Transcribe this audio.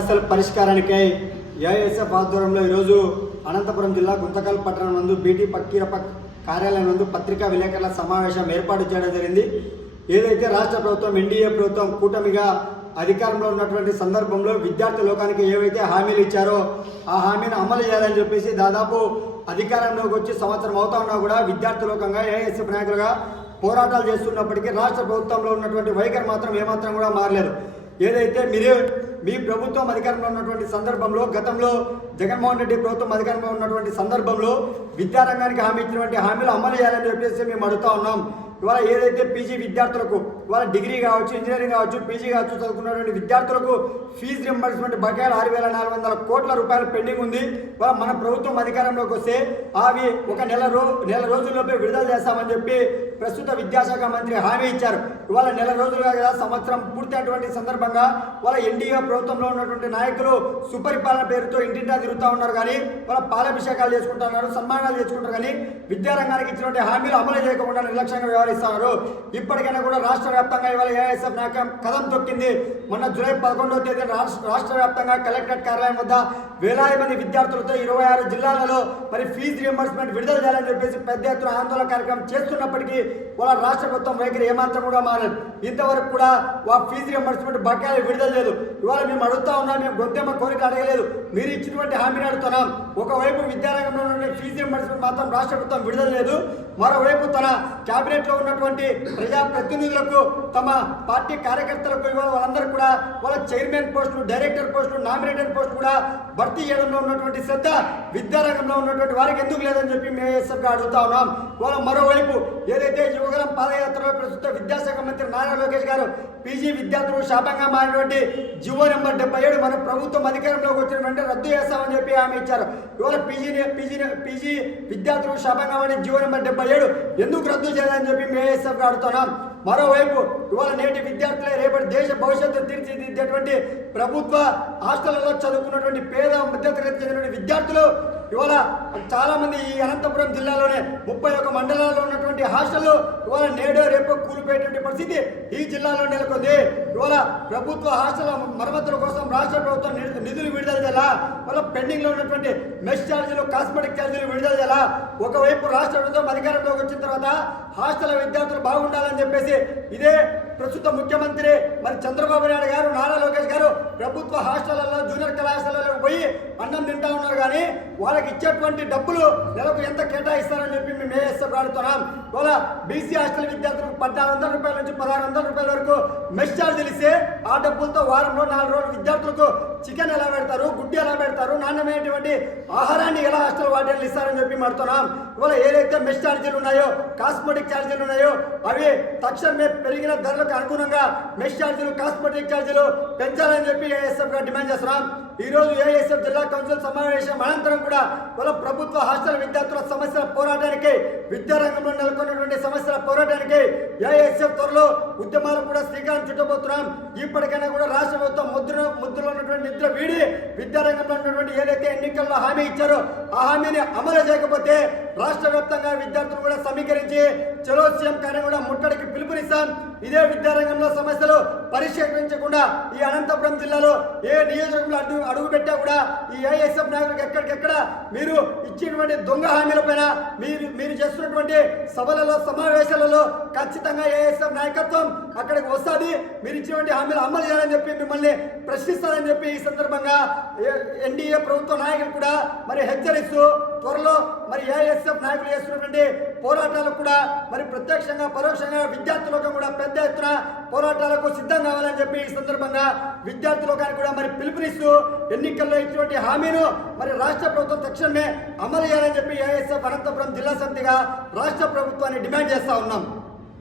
సమస్యల పరిష్కారానికై ఏఐఎస్ఎఫ్ ఆధ్వర్యంలో ఈరోజు అనంతపురం జిల్లా గుంతకల్ పట్టణం నందు బీటీ పక్కీరప్ప కార్యాలయం నందు పత్రికా విలేకరుల సమావేశం ఏర్పాటు చేయడం జరిగింది. ఏదైతే రాష్ట్ర ప్రభుత్వం ఎన్డీఏ ప్రభుత్వం కూటమిగా అధికారంలో ఉన్నటువంటి సందర్భంలో విద్యార్థి లోకానికి ఏవైతే హామీలు ఇచ్చారో ఆ హామీని అమలు చేయాలని చెప్పేసి దాదాపు అధికారంలోకి వచ్చి సంవత్సరం అవుతా ఉన్నా కూడా విద్యార్థి లోకంగా ఏఐఎస్ఎఫ్ నాయకులుగా పోరాటాలు చేస్తున్నప్పటికీ రాష్ట్ర ప్రభుత్వంలో ఉన్నటువంటి వైఖరి మాత్రం ఏమాత్రం కూడా మారలేదు. ఏదైతే మీ ప్రభుత్వం అధికారంలో ఉన్నటువంటి సందర్భంలో గతంలో జగన్మోహన్ రెడ్డి ప్రభుత్వం అధికారంలో ఉన్నటువంటి సందర్భంలో విద్యారంగానికి హామీ ఇచ్చినటువంటి హామీలు అమలు చేయాలని చెప్పేసి మేము అడుగుతా ఉన్నాం. ఇవాళ ఏదైతే పీజీ విద్యార్థులకు ఇవాళ డిగ్రీ కావచ్చు, ఇంజనీరింగ్ కావచ్చు, పీజీ కావచ్చు చదువుకున్నటువంటి విద్యార్థులకు ఫీజు రింబర్స్మెంట్ బకాయిలు 6,400 కోట్ల రూపాయలు పెండింగ్ ఉంది. ఇవాళ మన ప్రభుత్వం అధికారంలోకి వస్తే అవి ఒక నెల రోజుల్లోపే విడుదల చేస్తామని చెప్పి ప్రస్తుత విద్యాశాఖ మంత్రి హామీ ఇచ్చారు. ఇవాళ నెల రోజులుగా కదా సంవత్సరం పూర్తయినటువంటి సందర్భంగా వాళ్ళ ఎన్డీఏ ప్రభుత్వంలో ఉన్నటువంటి నాయకులు సుపరిపాలన పేరుతో ఇంటింటా తిరుగుతూ ఉన్నారు. కానీ వాళ్ళ పాలాభిషేకాలు చేసుకుంటున్నారు, సన్మానాలు చేసుకుంటారు. కానీ విద్యారంగానికి ఇచ్చినటువంటి హామీలు అమలు చేయకుండా నిర్లక్ష్యంగా వ్యవహరిస్తున్నారు. ఇప్పటికైనా కూడా రాష్ట్ర వ్యాప్తంగా ఇవాళ ఏఐఎస్ఎఫ్ నాయకం కదం తొక్కింది. మొన్న జూలై 11వ తేదీ రాష్ట్ర వ్యాప్తంగా కలెక్టరేట్ కార్యాలయం వద్ద వేలాది మంది విద్యార్థులతో 26 జిల్లాలలో మరి ఫీజు రియంబర్స్మెంట్ విడుదల చేయాలని చెప్పేసి పెద్ద ఎత్తున ఆందోళన కార్యక్రమం చేస్తున్నప్పటికీ వాళ్ళ రాష్ట్ర ప్రభుత్వం వైఖరి ఏమాత్రం కూడా మారలేదు. ఇంతవరకు కూడా ఫీజు రియంబర్స్మెంట్ బకాయిలు విడుదల లేదు. ఇవాళ మేము అడుగుతా ఉన్నాం, మేము గొంతెమ్మ కోరిక అడగలేదు, మీరు ఇచ్చినటువంటి హామీని అడుగుతున్నాం. ఒకవైపు విద్యారంగంలో ఉన్న ఫీజు రియంబర్స్మెంట్ మాత్రం రాష్ట్ర ప్రభుత్వం విడుదల లేదు. మరోవైపు తన క్యాబినెట్లో ఉన్నటువంటి ప్రజాప్రతినిధులకు, తమ పార్టీ కార్యకర్తలకు ఇవాళ వాళ్ళందరూ కూడా వాళ్ళ చైర్మన్ పోస్టులు, డైరెక్టర్ పోస్టులు, నామినేటెడ్ పోస్టులు కూడా భర్తీ చేయడంలో ఉన్నటువంటి శ్రద్ధ విద్యారంగంలో ఉన్నటువంటి వారికి ఎందుకు లేదని చెప్పి మేము ఏఎస్ఎఫ్గా అడుగుతా ఉన్నాం. ఇవాళ మరోవైపు ఏదైతే యువగలం పాదయాత్రలో ప్రస్తుత విద్యాశాఖ మంత్రి నారా లోకేష్ గారు పీజీ విద్యార్థులు శాపంగా మారినటువంటి జీవో నెంబర్ 77 మన ప్రభుత్వం అధికారంలోకి వచ్చిన వెంటనే రద్దు చేస్తామని చెప్పి హామీ ఇచ్చారు. ఇవాళ పీజీ విద్యార్థులు శాపంగా మారి జీవో నెంబర్ 77 ఎందుకు రద్దు చేయాలని చెప్పి మేము ఏఎస్ఎఫ్గా అడుగుతున్నాం. మరోవైపు ఇవాళ నేటి విద్యార్థులే రేపటి దేశ భవిష్యత్తు తీర్చిదిద్దేటువంటి ప్రభుత్వ హాస్టళ్లలో చదువుకున్నటువంటి పేద మధ్యతరగతి చెందినటువంటి విద్యార్థులు ఇవాళ చాలా మంది ఈ అనంతపురం జిల్లాలోనే 31 మండలాల్లో ఉన్నటువంటి హాస్టల్లో ఇవాళ నేడో రేపో కూలిపోయేటువంటి పరిస్థితి ఈ జిల్లాలో నెలకొంది. ఇవాళ ప్రభుత్వ హాస్టల్ మరమ్మతుల కోసం రాష్ట్ర ప్రభుత్వం నిధులు విడుదల చేయాలా, వాళ్ళ పెండింగ్ లో ఉన్నటువంటి మెస్ ఛార్జీలు, కాస్మెటిక్ ఛార్జీలు విడుదల చేయాలా. ఒకవైపు రాష్ట్ర ప్రభుత్వం అధికారంలోకి వచ్చిన తర్వాత హాస్టల్ విద్యార్థులు బాగుండాలని చెప్పేసి ఇదే ప్రస్తుత ముఖ్యమంత్రి మరి చంద్రబాబు నాయుడు గారు, నారా లోకేష్ గారు ప్రభుత్వ హాస్టళ్లలో, జూనియర్ కళాశాలలో పోయి అన్నం తింటా ఉన్నారు. కానీ వాళ్ళకి ఇచ్చేటువంటి డబ్బులు నెలకు ఎంత కేటాయిస్తారని చెప్పి మేము ఏఎస్ఎఫ్ అడుగుతున్నాం. వాళ్ళ బీసీ హాస్టల్ విద్యార్థులకు 1,400 రూపాయల నుంచి 1,600 రూపాయల వరకు మెస్ ఛార్జీలు ఇస్తే ఆ డబ్బులతో వారంలో 4 రోజులు విద్యార్థులకు చికెన్ ఎలా పెడతారు, గుడ్డి ఎలా పెడతారు, నాణ్యమైనటువంటి ఆహారాన్ని ఎలా హాస్టల్ వాటిని ఇస్తారని చెప్పి అడుగుతున్నాం. ఇవాళ ఏదైతే మెస్ ఛార్జీలు ఉన్నాయో, కాస్మెటిక్ ఛార్జీలు ఉన్నాయో అవి తక్షణమే పెరిగిన ధరలకు అనుగుణంగా మెస్ ఛార్జీలు, కాస్మెటిక్ ఛార్జీలు పెంచాలని చెప్పి ఏఎస్ఎఫ్గా డిమాండ్ చేస్తున్నాం. ఈ రోజు ఏఎస్ఎఫ్ జిల్లా కౌన్సిల్ సమావేశం అనంతరం కూడా వాళ్ళ ప్రభుత్వ హాస్టల్ విద్యార్థుల సమస్యల పోరాటానికి, విద్యారంగంలో నెలకొన్నటువంటి సమస్యల పోరాటానికి ఏఎస్ఎఫ్ త్వరలో ఉద్యమాలు కూడా శ్రీకారం చుట్టబోతున్నాం. ఇప్పటికైనా కూడా రాష్ట్ర ప్రభుత్వం ముద్దులో ఉన్నటువంటి నిద్ర వీడి విద్యారంగంలో ఉన్నటువంటి ఏదైతే ఎన్నికల్లో హామీ ఇచ్చారో ఆ హామీని అమలు చేయకపోతే రాష్ట్ర వ్యాప్తంగా విద్యార్థులు కూడా సమీకరించి చలో సీఎం కార్యం కూడా ముట్టడికి పిలుపునిస్తాం. ఇదే విద్యారంగంలో సమస్యలు పరిష్కరించకుండా ఈ అనంతపురం జిల్లాలో ఏ నియోజకవర్గంలో అడుగు పెట్టా కూడా ఈ ఏఎస్ఎఫ్ నాయకులకు ఎక్కడికెక్కడ మీరు ఇచ్చినటువంటి దొంగ హామీలపైన మీరు చేస్తున్నటువంటి సభలలో, సమావేశాలలో ఖచ్చితంగా ఏఎస్ఎఫ్ నాయకత్వం అక్కడికి వస్తుంది. మీరు ఇచ్చినటువంటి హామీలు అమలు చేయాలని చెప్పి మిమ్మల్ని ప్రశ్నిస్తారని చెప్పి ఈ సందర్భంగా ఎన్డీఏ ప్రభుత్వ నాయకులు కూడా మరి హెచ్చరిస్తూ త్వరలో మరి ఏఎస్ఎఫ్ నాయకులు చేస్తున్నటువంటి పోరాటాలకు కూడా మరి ప్రత్యక్షంగా పరోక్షంగా విద్యార్థులకు కూడా పెద్ద ఎత్తున పోరాటాలకు సిద్ధం కావాలని చెప్పి ఈ సందర్భంగా విద్యార్థులకు కూడా మరి పిలుపునిస్తూ ఎన్నికల్లో ఇచ్చినటువంటి హామీను మరి రాష్ట్ర ప్రభుత్వం తక్షణమే అమలు చేయాలని చెప్పి ఏఎస్ఎఫ్ అనంతపురం జిల్లా సమితిగా రాష్ట్ర ప్రభుత్వాన్ని డిమాండ్ చేస్తా ఉన్నాం.